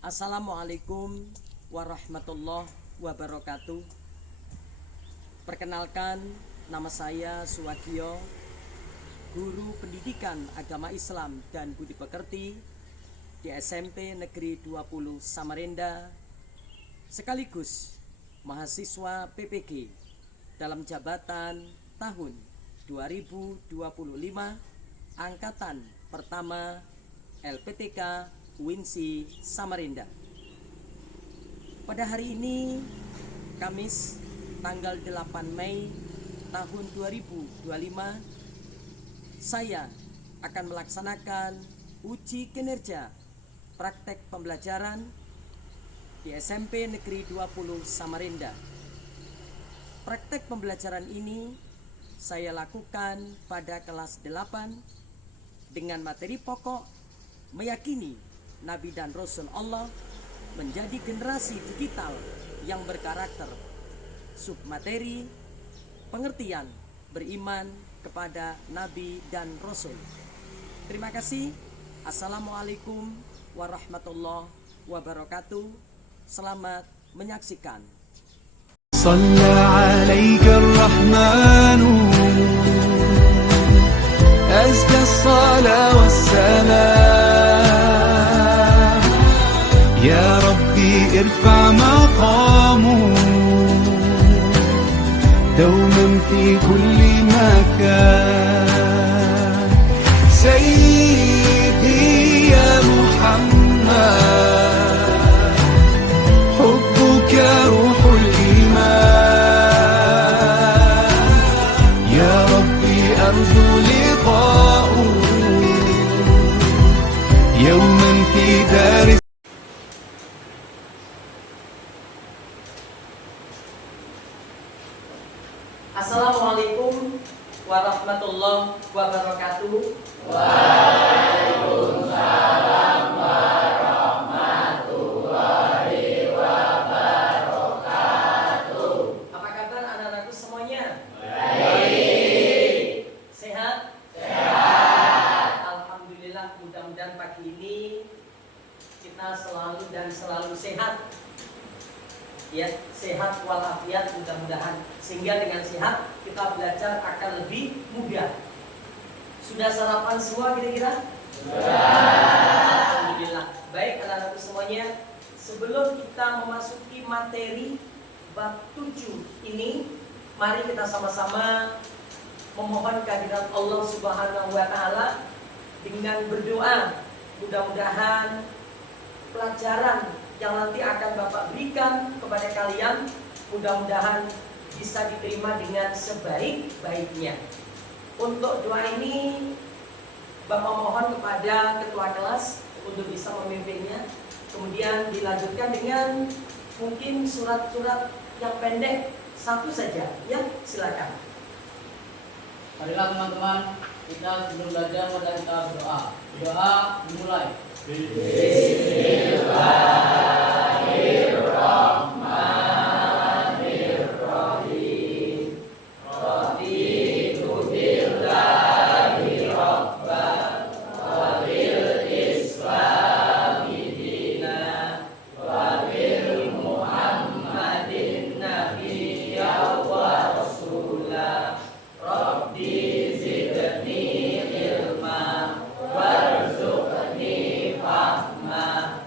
Assalamualaikum warahmatullahi wabarakatuh. Perkenalkan, nama saya Suwagio, guru pendidikan agama Islam dan budi pekerti di SMP Negeri 20 Samarinda, sekaligus mahasiswa PPG dalam jabatan tahun 2025 angkatan pertama LPTK Winsi Samarinda. Pada hari ini, Kamis tanggal 8 Mei tahun 2025, saya akan melaksanakan uji kinerja praktek pembelajaran di SMP Negeri 20 Samarinda. Praktek pembelajaran ini saya lakukan pada kelas 8 dengan materi pokok meyakini Nabi dan Rasul Allah menjadi generasi digital yang berkarakter. Submateri pengertian beriman kepada Nabi dan Rasul. Terima kasih. Assalamualaikum warahmatullahi wabarakatuh. Selamat menyaksikan. صلى عليك الرحمن أزكى الصلاة والسلام يا ربي ارفع مقامه دوما في كل مكان سيدي يا محمد حبك روح الإيمان يا ربي أرجو لقاءه يوما في دار. Assalamualaikum warahmatullahi wabarakatuh. Waalaikumsalam warahmatullahi wabarakatuh. Apa kabar anak-anakku semuanya? Baik. Sehat? Sehat. Alhamdulillah, mudah-mudahan pagi ini kita selalu sehat. Ya, sehat walafiat mudah-mudahan, sehingga dengan sehat kita belajar akan lebih mudah. Sudah sarapan semua kira-kira? Sudah. Alhamdulillah. Baik anak-anakku semuanya, sebelum kita memasuki materi bab 7 ini, mari kita sama-sama memohon kehadirat Allah Subhanahu wa taala dengan berdoa. Mudah-mudahan pelajaran yang nanti akan Bapak berikan kepada kalian mudah-mudahan bisa diterima dengan sebaik-baiknya. Untuk doa ini Bapak mohon kepada ketua kelas untuk bisa memimpinnya. Kemudian dilanjutkan dengan mungkin surat-surat yang pendek, satu saja, ya, silakan. Marilah teman-teman, kita sebelum belajar mari kita berdoa. Doa dimulai. Bismillahirrahmanirrahim. Raditu billahi rabban wa bil islami dinan wa bil muhammadin nabiyya wa rasulah. Rabbi zidni ilma warzuqni fahma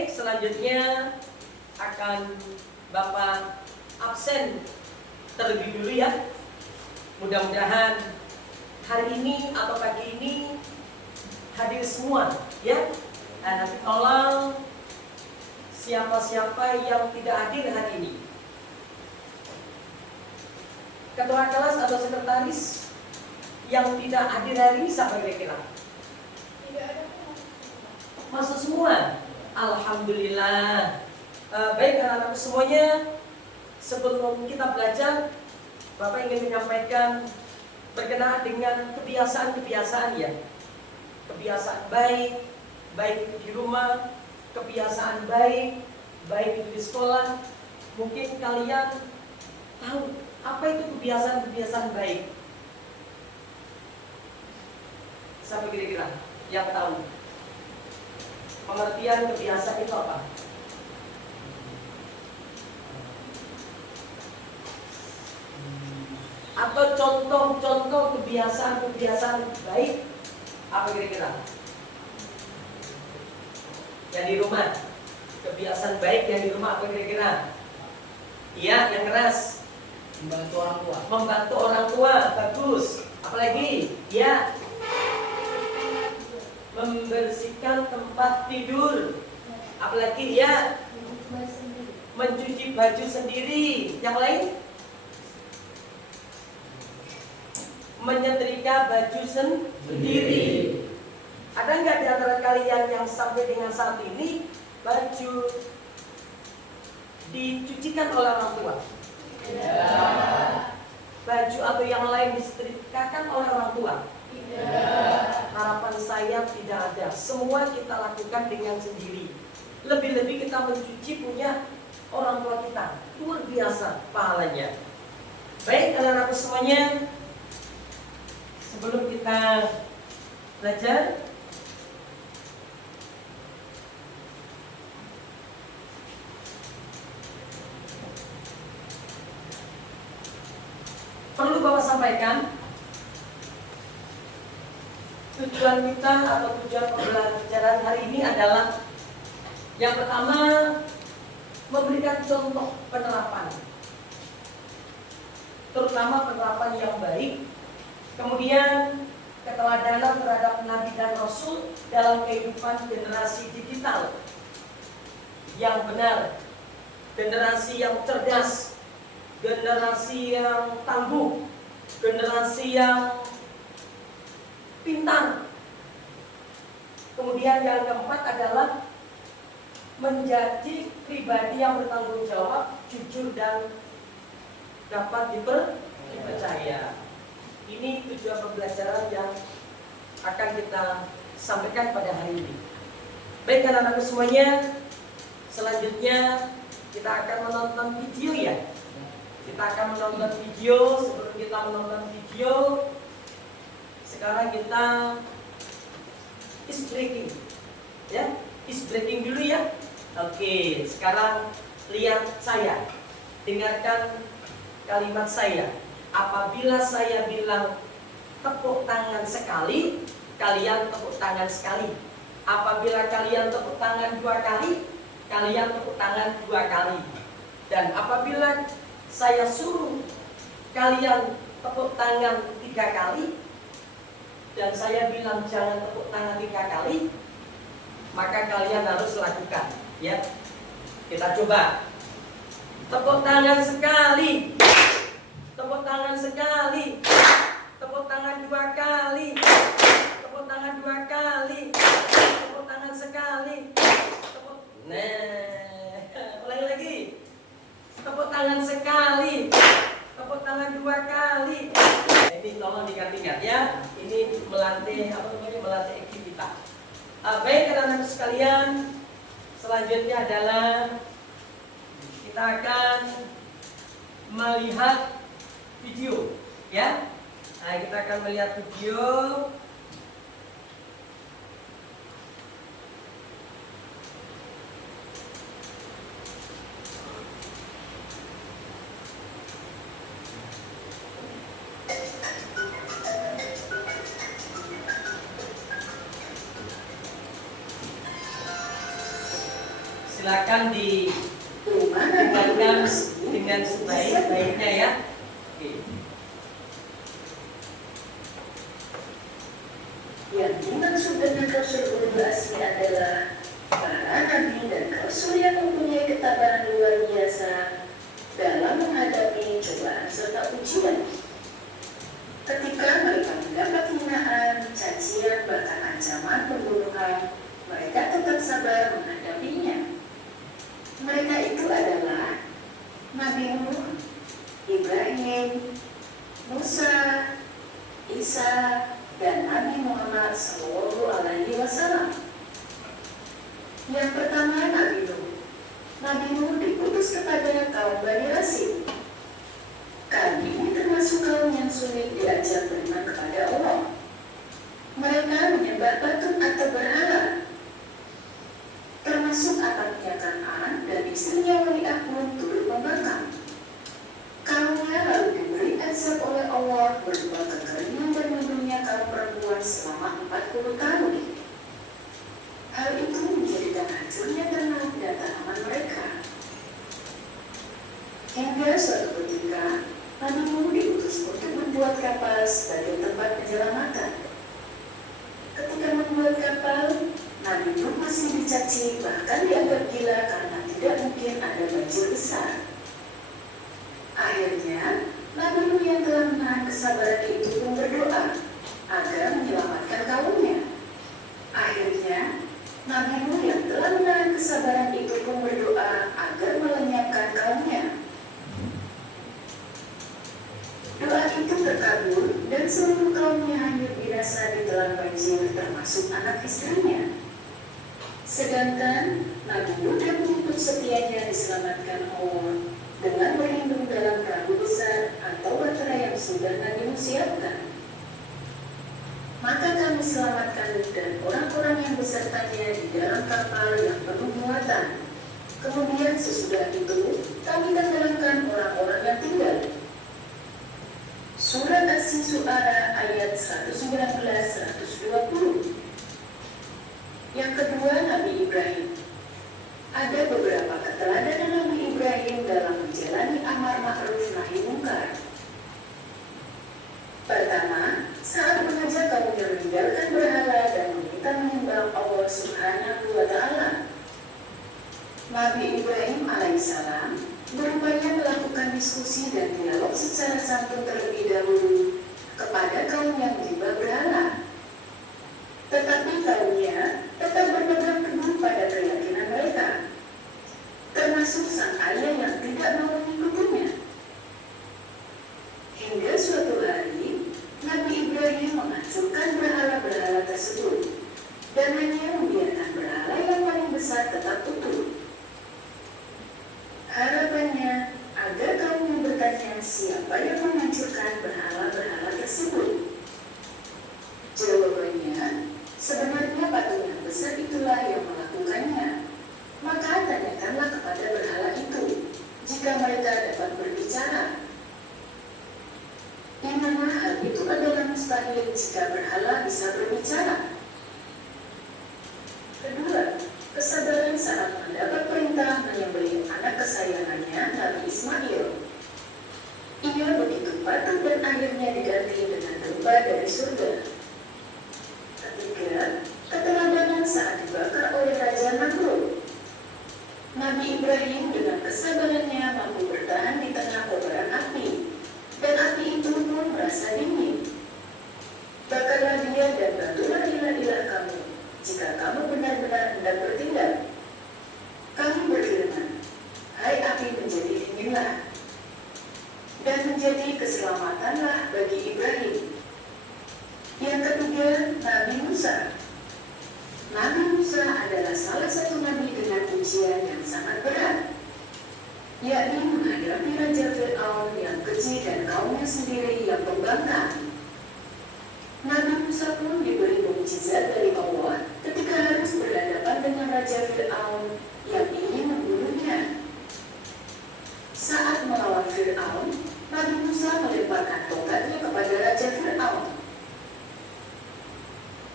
Baik, selanjutnya akan Bapak absen terlebih dulu ya. Mudah-mudahan hari ini atau pagi ini hadir semua ya. Nah, nanti tolong siapa-siapa yang tidak hadir hari ini, ketua kelas atau sekretaris yang tidak hadir hari ini siapa kira-kira? Tidak ada. Masuk semua. Alhamdulillah. Baik anak-anak semuanya, sebelum kita belajar, Bapak ingin menyampaikan berkenaan dengan kebiasaan-kebiasaan ya. Kebiasaan baik, baik di rumah, kebiasaan baik, baik itu di sekolah. Mungkin kalian tahu apa itu kebiasaan-kebiasaan baik? Siapa kira-kira yang tahu? Pengertian kebiasaan itu apa? Atau contoh-contoh kebiasaan-kebiasaan baik apa kira-kira? Yang di rumah, kebiasaan baik yang di rumah apa kira-kira? Iya, yang keras. Membantu orang tua. Membantu orang tua, bagus. Apalagi? Ya. Membersihkan tempat tidur. Apalagi? Ya. Mencuci baju sendiri. Yang lain? Menyetrika baju sendiri. Ada nggak di antara kalian yang sampai dengan saat ini baju dicucikan oleh orang tua? Tidak. Baju atau yang lain disetrikakan oleh orang tua? Tidak. Harapan saya tidak ada. Semua kita lakukan dengan sendiri. Lebih-lebih kita mencuci punya orang tua kita. Luar biasa pahalanya. Baik anak-anak semuanya, sebelum kita belajar, perlu Bapak sampaikan tujuan kita atau tujuan pembelajaran hari ini adalah yang pertama, memberikan contoh penerapan, terutama penerapan yang baik. Kemudian keteladanan terhadap Nabi dan Rasul dalam kehidupan generasi digital yang benar, generasi yang cerdas, generasi yang tangguh, generasi yang pintar. Kemudian yang keempat adalah menjadi pribadi yang bertanggung jawab, jujur dan dapat dipercaya. Ini tujuan pembelajaran yang akan kita sampaikan pada hari ini. Baik anak-anak semuanya, selanjutnya kita akan menonton video ya. Kita akan menonton video. Sebelum kita menonton video, sekarang kita is breaking ya, is breaking dulu ya. Oke, sekarang lihat saya, dengarkan kalimat saya. Apabila saya bilang tepuk tangan sekali, kalian tepuk tangan sekali. Apabila kalian tepuk tangan 2 kali, kalian tepuk tangan 2 kali. Dan apabila saya suruh kalian tepuk tangan 3 kali, dan saya bilang jangan tepuk tangan 3 kali, maka kalian harus lakukan ya. Kita coba. Tepuk tangan sekali, tepuk tangan sekali, tepuk tangan 2 kali, tepuk tangan 2 kali, tepuk tangan sekali, ulangi lagi. Tepuk tangan sekali, tepuk tangan 2 kali. Ini tolong diingat-ingat ya. Ini melatih melatih aktivitas. Baik anak-anak sekalian, selanjutnya adalah kita akan melihat video ya. Nah, kita akan melihat video. silakan Rumah Nabi didengarkan Ibrahim dengan sebaik-baiknya ya. Oke. Yang dimaksud dengan Rasul ulul azmi adalah para nabi dan rasul yang mempunyai ketabahan luar biasa dalam menghadapi cobaan serta ujian. Ketika mereka mendapat hinaan, cacian, bahkan ancaman pembunuhan, mereka tetap sabar menghadapinya. Mereka itu adalah Nabi Nuh, Ibrahim, Musa, Isa, dan Nabi Muhammad SAW. Yang pertama Nabi Nuh. Nabi Nuh diutus kepada kaum Bani Hasyim. Kaum ini termasuk kaum yang sulit diajak beriman kepada Allah. Mereka menyembah patung atau berhala. Termasuk anaknya Kan'an dan istrinya Wali'ah pun turut membangkang. Kaumnya lalu diberi azab oleh Allah berupa kekeringan dan membunuhnya kaum perempuan selama 40 tahun. Hal itu menjadikan hancurnya ternak dan tanaman mereka. Hingga suatu ketika Nabi Nuh diutus untuk membuat kapal sebagai tempat penyelamatan. Ketika membuat kapal, Nabi Nuh masih dicaci bahkan dianggap gila karena tidak mungkin ada banjir besar. Akhirnya, Nabi Nuh yang telah menahan kesabaran itu pun berdoa agar menyelamatkan kaumnya. Akhirnya, Nabi Nuh yang telah menahan kesabaran itu pun berdoa agar melenyapkan kaumnya. Doa itu terkabul dan seluruh kaumnya hanyut binasa di telan banjir termasuk anak istrinya. Sedangkan Nabi Nuh dan pengikut setianya diselamatkan Allah dengan berlindung dalam perahu besar atau bahtera yang sudah Nabi Nuh siapkan. Maka kami selamatkan Nuh dan orang-orang yang besertanya di dalam kapal yang penuh muatan. Kemudian sesudah itu kami tenggelamkan orang-orang yang tinggal. Surat As-Syu'ara ayat 119-120. Yang kedua, Nabi Ibrahim. Ada beberapa keteladanan Nabi Ibrahim dalam menjalani amar ma'ruf nahi mungkar. Pertama, saat mengajak kaumnya meninggalkan berhala dan meminta menyembah Allah Subhanahu wa Ta'ala. Nabi Ibrahim alaihissalam berupaya melakukan diskusi dan dialog secara santun terlebih dahulu kepada kaum yang menyembah berhala. Tetapi kaumnya tetap berpegang teguh pada keyakinan mereka, termasuk sang ayah yang tidak mau mengikutinya. Hingga suatu hari, Nabi Ibrahim menghancurkan berhala-berhala tersebut dan hanya membiarkan berhala yang paling besar tetap utuh. Harapannya agar kaumnya bertanya siapa yang menghancurkan berhala-berhala tersebut. Jawabannya, sebenarnya patung yang besar itulah yang melakukannya. Maka tanyakanlah kepada berhala itu, jika mereka dapat berbicara. Yang mana hal itu adalah mustahil jika berhala bisa berbicara. Kedua, kesabaran saat mendapat perintah menyembelih anak kesayangannya Nabi Ismail. Ia begitu patuh dan akhirnya diganti dengan domba dari surga. Ketiga, keteladanan saat dibakar oleh Raja Namrud. Nabi Ibrahim dengan kesabarannya mampu bertahan di tengah kobaran api, dan api itu pun merasa dingin. Bakarlah dia dan bantulah ilah-ilah kamu, jika kamu benar-benar hendak bertindak. Kami berfirman, hai api menjadi dinginlah, dan menjadi keselamatanlah bagi Ibrahim. Yang ketiga, Nabi Musa. Nabi Musa adalah salah satu nabi dengan ujian yang sangat berat, yakni menghadapi Raja Fir'aun yang keji dan kaumnya sendiri yang pembangkang. Nabi Musa pun diberi mukjizat dari Allah ketika harus berhadapan dengan Raja Fir'aun yang ingin membunuhnya. Saat melawan Fir'aun, Nabi Musa melemparkan tongkatnya kepada Raja Fir'aun.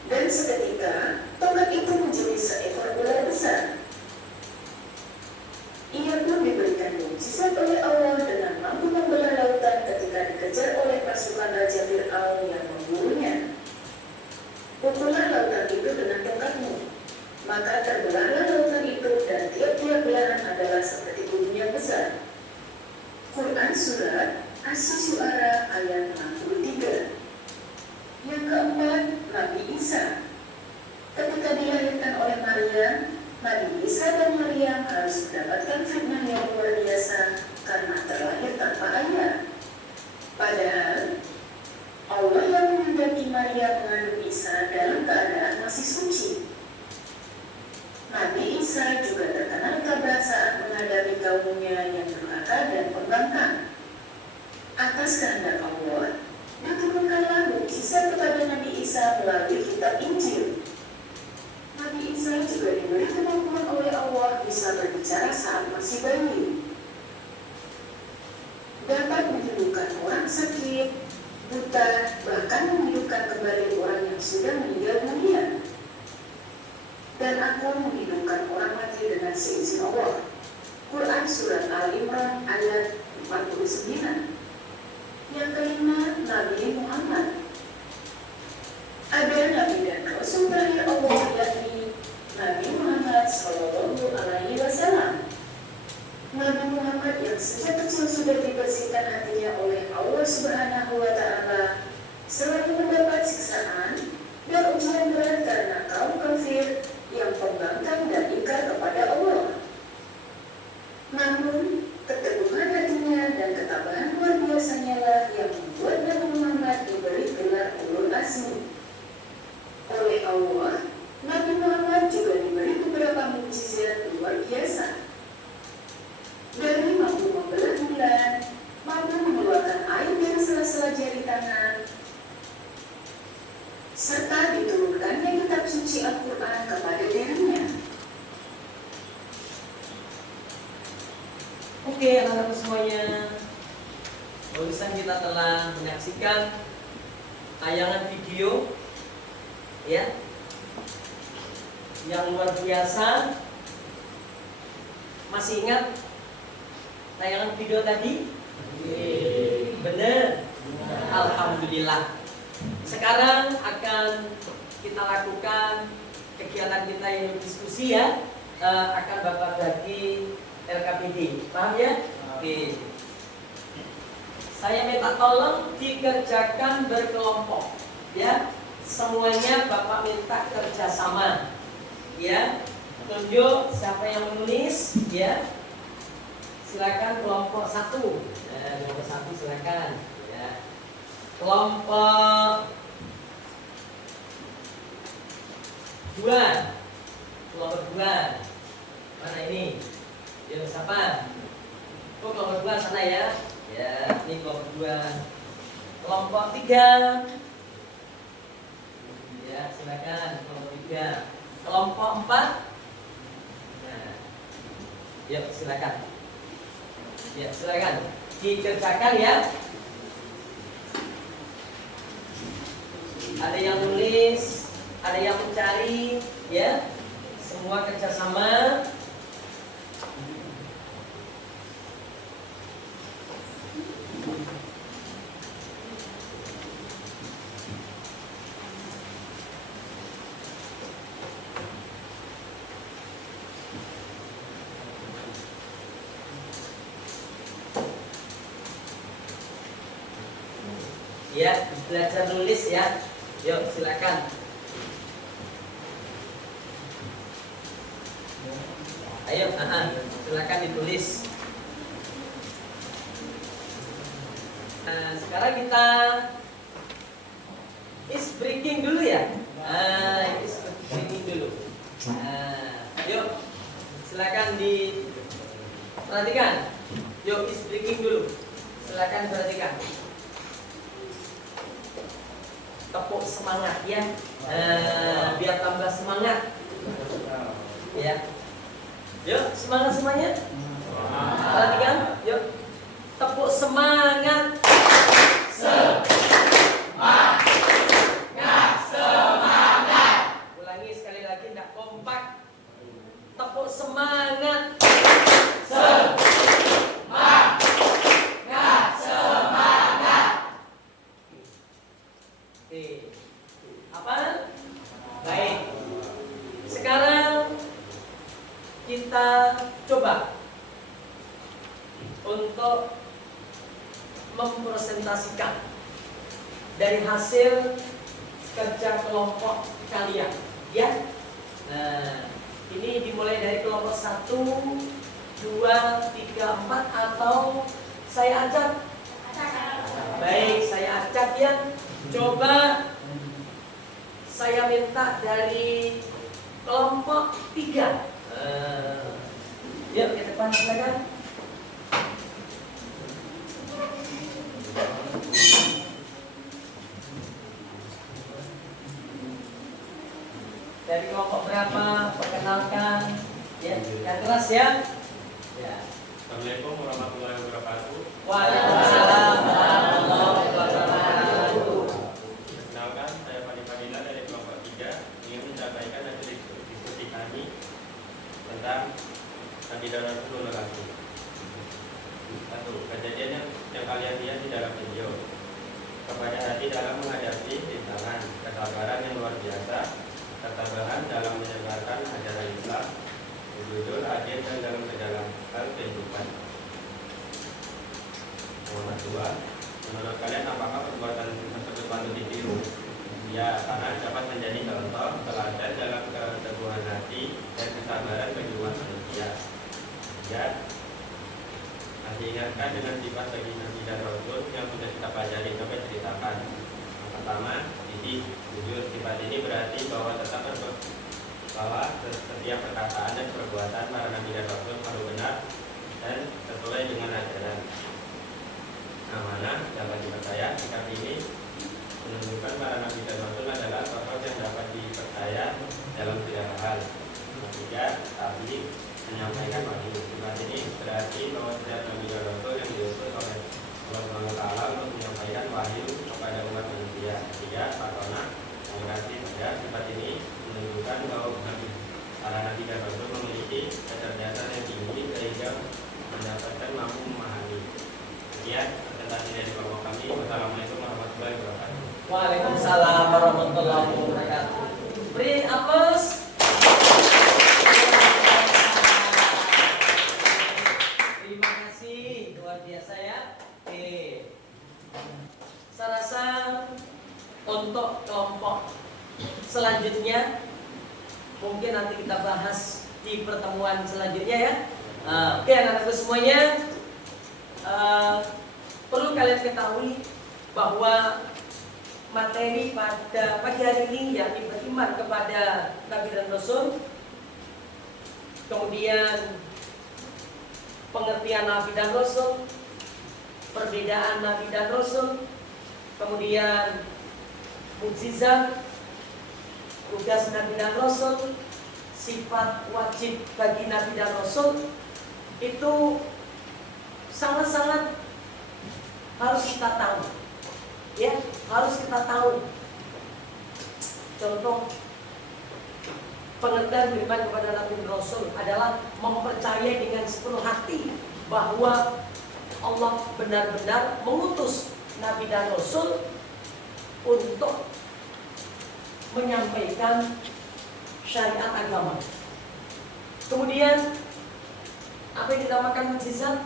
Dan seketika, tongkat itu menjadi seekor ular besar. Maryam harus mendapatkan fitnah yang luar biasa karena terlahir tanpa ayah. Padahal Allah yang menghendaki Maryam mengandung Isa dalam keadaan masih suci. Nabi Isa juga terkena tabah saat menghadapi kaumnya yang durhaka dan pembangkang. Atas kehendak Allah, diturunkanlah mukjizat kepada Nabi Isa melalui kitab Injil. Nabi Isa juga diberi kemampuan oleh Allah bisa berbicara saat masih bayi. Dapat menyembuhkan orang sakit, buta, bahkan menghidupkan kembali orang yang sudah meninggal dunia. Dan aku menghidupkan orang mati dengan seizin Allah. Quran Surat Al-Imran ayat 49. Yang kelima, Nabi Muhammad. Ada Nabi dan Rasul terakhir Allah, yakni Nabi Muhammad Sallallahu Alaihi Wasallam. Nabi Muhammad yang sejak kecil sudah dibersihkan hatinya oleh Allah Subhanahu Wa Taala, selalu mendapat siksaan dan ujian berat karena kaum kafir yang pembangkang dan ingkar kepada Allah. Namun, keteguhan hatinya dan ketabahan luar biasanya lah yang membuat Nabi Muhammad diberi gelar Ulul Azmi. Oleh Allah, Nabi Muhammad juga diberi beberapa mukjizat luar biasa. Dari mampu membelah bulan, mampu mengeluarkan air dari sela-sela jari tangan, serta diturunkannya kitab suci Al-Quran kepada dirinya. Oke, anak-anak semuanya, barusan kita telah menyaksikan tayangan video ya yang luar biasa. Masih ingat tayangan video tadi? Benar. Alhamdulillah. Sekarang akan kita lakukan kegiatan kita yang diskusi ya. Akan Bapak bagi LKPD, paham ya? Oke. Saya minta tolong dikerjakan berkelompok, ya. Semuanya Bapak minta kerjasama, ya. Tunjuk siapa yang menulis, ya. Silakan kelompok 1. Kelompok 1 silakan, ya. Kelompok 2. Kelompok 2. Mana ini? Ya, siapa? Oh, kelompok 2 sana ya. Ya, ini kelompok 2. Kelompok 3. Ya, silakan kelompok 3. Kelompok 4. Nah. Yuk, silakan. Ya, silakan. Dikerjakan ya. Ada yang nulis, ada yang mencari, ya. Semua kerjasama. Ya, belajar nulis ya. Yuk, silakan. Ayo, silakan ditulis. Nah, sekarang kita is breaking dulu ya. Is breaking dulu. Yuk, silakan diperhatikan. Yuk, is breaking dulu. Silakan perhatikan. Tepuk semangat ya, biar tambah semangat ya. Yuk, semangat semuanya. Perhatikan, yuk. Tepuk semangat. Semangat. Ulangi sekali lagi, tidak kompak. Tepuk semangat. Apa? Baik. Sekarang kita coba untuk mempresentasikan dari hasil kerja kelompok kalian, ya. Nah, Ini dimulai dari kelompok 1, 2, 3, 4 atau saya acak? Baik, saya acak ya. Coba saya minta dari kelompok 3. Yuk ke depan silakan. Dari kelompok berapa? Perkenalkan. Ya, yang keras ya. Ya. Assalamualaikum warahmatullahi wabarakatuh. Waalaikumsalam warahmatullahi wabarakatuh. Perkenalkan, saya Fadi Fadila dari kelompok 3 ingin menyampaikan hasil diskusi kami tentang Nabi dan Rasul. 1. Kejadian yang kalian lihat di dalam video. Kepada hati dalam menghadapi rintangan, kesabaran yang luar biasa, ketabahan dalam menyebarkan ajaran Islam, jujur, adil dan dalam segala hal kehidupan. Nomor 2. Menurut kalian apakah perbuatan tersebut patut ditiru? Ya, karena dapat menjadi contoh teladan dalam keteguhan hati dan kesabaran bagi umat manusia. Ya, diingatkan dengan sifat bagi Nabi dan Rasul yang sudah kita pelajari sampai ceritakan. Yang pertama, jujur. Sifat ini berarti bahwa setiap perkataan dan perbuatan para Nabi dan Rasul harus benar dan sesuai dengan ajaran. Amanah dapat dipercaya. Sikap ini menunjukkan para Nabi dan Rasul adalah tokoh yang dapat dipercaya dalam segala hal. Ketiga, tapi menyampaikan wahyu. Sifat ini berarti bahwa setiap Nabi dan Rasul yang diutus oleh Allah SWT untuk menyampaikan wahyu kepada umat manusia. Ketiga, patona mengerti. Sifat ini menunjukkan bahwa para Nabi dan Rasul memiliki kecerdasan yang tinggi sehingga mendapatkan mampu memahami. Sekian presentasi dari kelompok kami. Wassalamualaikum warahmatullahi wabarakatuh. Waalaikumsalam warahmatullahi wabarakatuh. Beri aplaus. Terima kasih, luar biasa ya. Oke. Saya rasa untuk kelompok selanjutnya mungkin nanti kita bahas di pertemuan selanjutnya ya. Oke anak-anakku semuanya, perlu kalian ketahui bahwa materi pada pagi hari ini yakni beriman kepada Nabi dan Rasul, kemudian pengertian Nabi dan Rasul, perbedaan Nabi dan Rasul, kemudian mukjizat, tugas Nabi dan Rasul, sifat wajib bagi Nabi dan Rasul, itu sangat-sangat harus kita tahu. Ya, harus kita tahu. Contoh pengertian beriman kepada Nabi dan Rasul adalah mempercayai dengan sepenuh hati bahwa Allah benar-benar mengutus Nabi dan Rasul untuk menyampaikan syariat agama. Kemudian apa yang dinamakan mukjizat?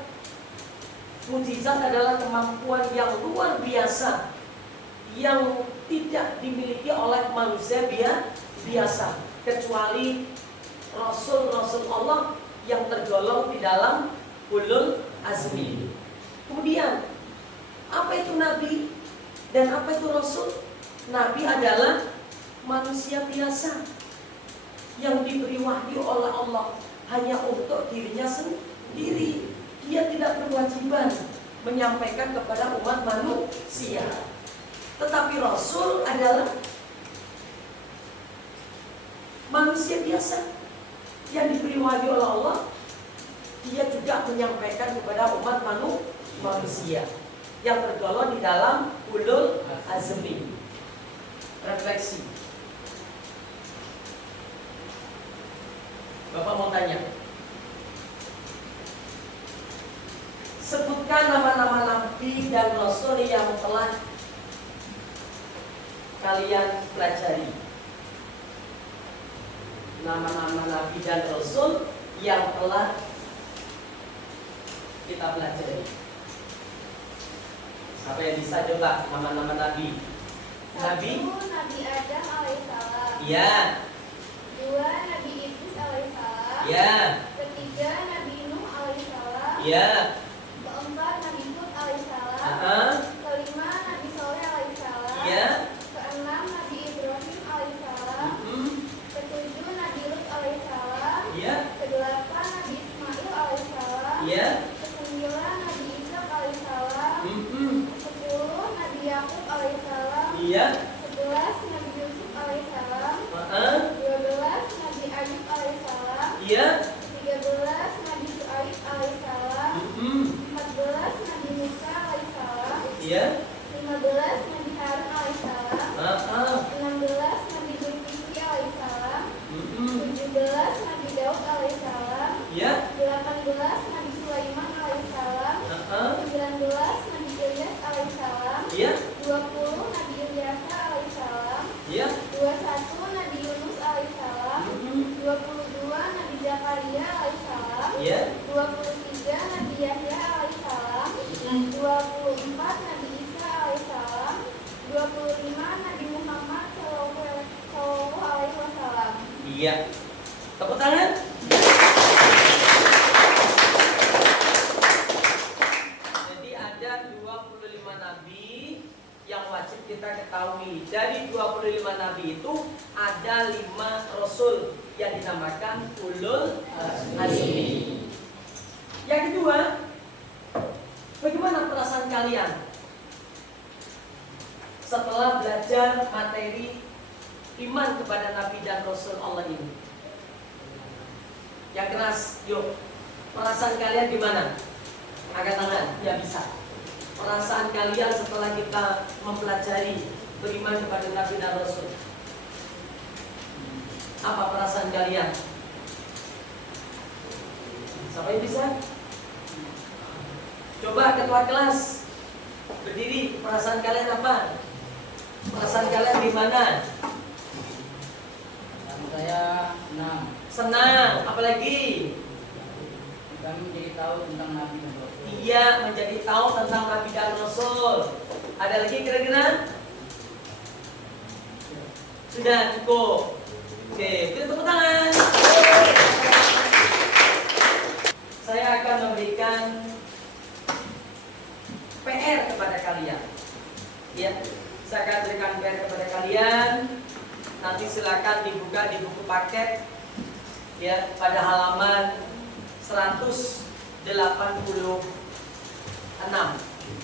Mukjizat adalah kemampuan yang luar biasa yang tidak dimiliki oleh manusia biasa, kecuali Rasul-Rasul Allah yang tergolong di dalam ulul azmi. Kemudian apa itu Nabi dan apa itu Rasul? Nabi adalah manusia biasa yang diberi wahyu oleh Allah hanya untuk dirinya sendiri. Dia tidak berkewajiban menyampaikan kepada umat manusia. Tetapi Rasul adalah manusia biasa yang diberi wahyu oleh Allah. Dia juga menyampaikan kepada umat manusia yang tergolong di dalam ulul azmi. Refleksi. Bapak mau tanya, sebutkan nama-nama Nabi dan Rasul yang telah kalian pelajari. Nama-nama Nabi dan Rasul yang telah kita pelajari. Siapa yang bisa coba nama-nama Nabi? Nabi? Nabi Adam alaihissalam. Iya. 2. Nabi Idris alaihissalam. Ya. Ketiga, Nabi Nuh alaihissalam. Ya. Keempat, Nabi Hud alaihissalam. Heeh. Kelima, Nabi Soleh alaihissalam. Ya. Keenam, Nabi Ibrahim alaihissalam. Ketujuh, Nabi Lut alaihissalam. Ya. Kedelapan, Nabi Ismail alaihissalam. Ya. Kesembilan, Nabi Ishak alaihissalam. Sepuluh, Nabi Yakub alaihissalam. Iya. 11, Nabi Yusuf alaihissalam. Heeh. 12, Nabi Ayub alaihissalam. Iya. 13, Nabi Syuaib alaihissalam. 14, Nabi Musa alaihissalam. Iya. 15, Nabi Harun alaihissalam. 16, Nabi Zulkifli alaihissalam. 17, Nabi Daud alaihissalam. Iya. 18, Nabi Sulaiman alaihissalam. 19, Nabi Ilyas alaihissalam. Iya. 20, Nabi Ilyasa alaihissalam. Iya. 21, Nabi Yunus alaihissalam. 22, Nabi Zakaria alaihissalam. Iya. 23, Nabi Yahya alaihissalam. 24, Nabi Isa alaihissalam. 25, Nabi Muhammad sallallahu alaihi wasallam. Iya. Tepuk tangan. Jadi ada 25 nabi yang wajib kita ketahui. Dari 25 nabi itu ada 5 rasul yang dinamakan ulul azmi. Yang kedua, bagaimana perasaan kalian setelah belajar materi iman kepada nabi dan rasul Allah ini? Yang keras, yuk. Perasaan kalian gimana? Angkat tangan, ya bisa. Perasaan kalian setelah kita mempelajari beriman kepada nabi dan rasul. Apa perasaan kalian? Siapa yang bisa? Coba ketua kelas berdiri, perasaan kalian apa? Perasaan kalian gimana? Saya senang. Senang, apalagi? Kami menjadi tahu tentang Nabi dan Rasul. Iya, menjadi tahu tentang nabi dan rasul. Ada lagi kira-kira? Sudah cukup. Oke, kita tepuk tangan. Saya akan memberikan PR kepada kalian. Ya, saya akan berikan PR kepada kalian. Nanti silakan dibuka di buku paket ya pada halaman 186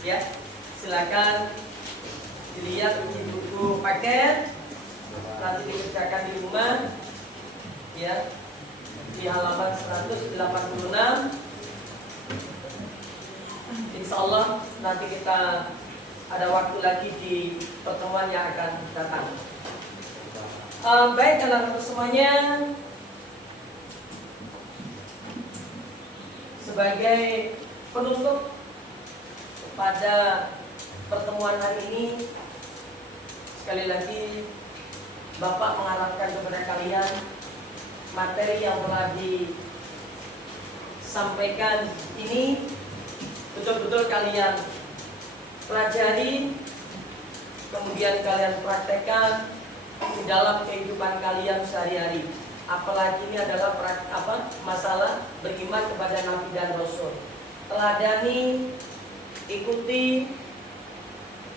ya. Silakan dilihat di buku paket, nanti dikerjakan di rumah ya di halaman 186. Insya Allah nanti kita ada waktu lagi di pertemuan yang akan datang. Baik anak-anak semuanya, sebagai penutup pada pertemuan hari ini, sekali lagi Bapak mengharapkan kepada kalian materi yang telah disampaikan ini betul-betul kalian pelajari, kemudian kalian praktekkan di dalam kehidupan kalian sehari-hari. Apalagi ini adalah masalah beriman kepada Nabi dan Rasul. Teladani, ikuti,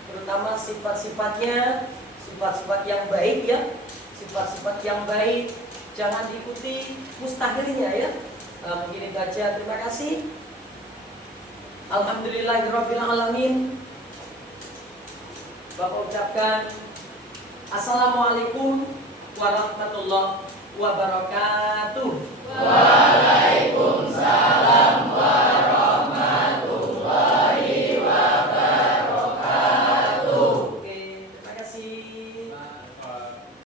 terutama sifat-sifatnya, sifat-sifat yang baik ya, sifat-sifat yang baik. Jangan diikuti mustahilnya ya. Mungkin itu aja. Terima kasih. Alhamdulillahirabbil alamin. Bapak ucapkan Assalamualaikum warahmatullahi wabarakatuh.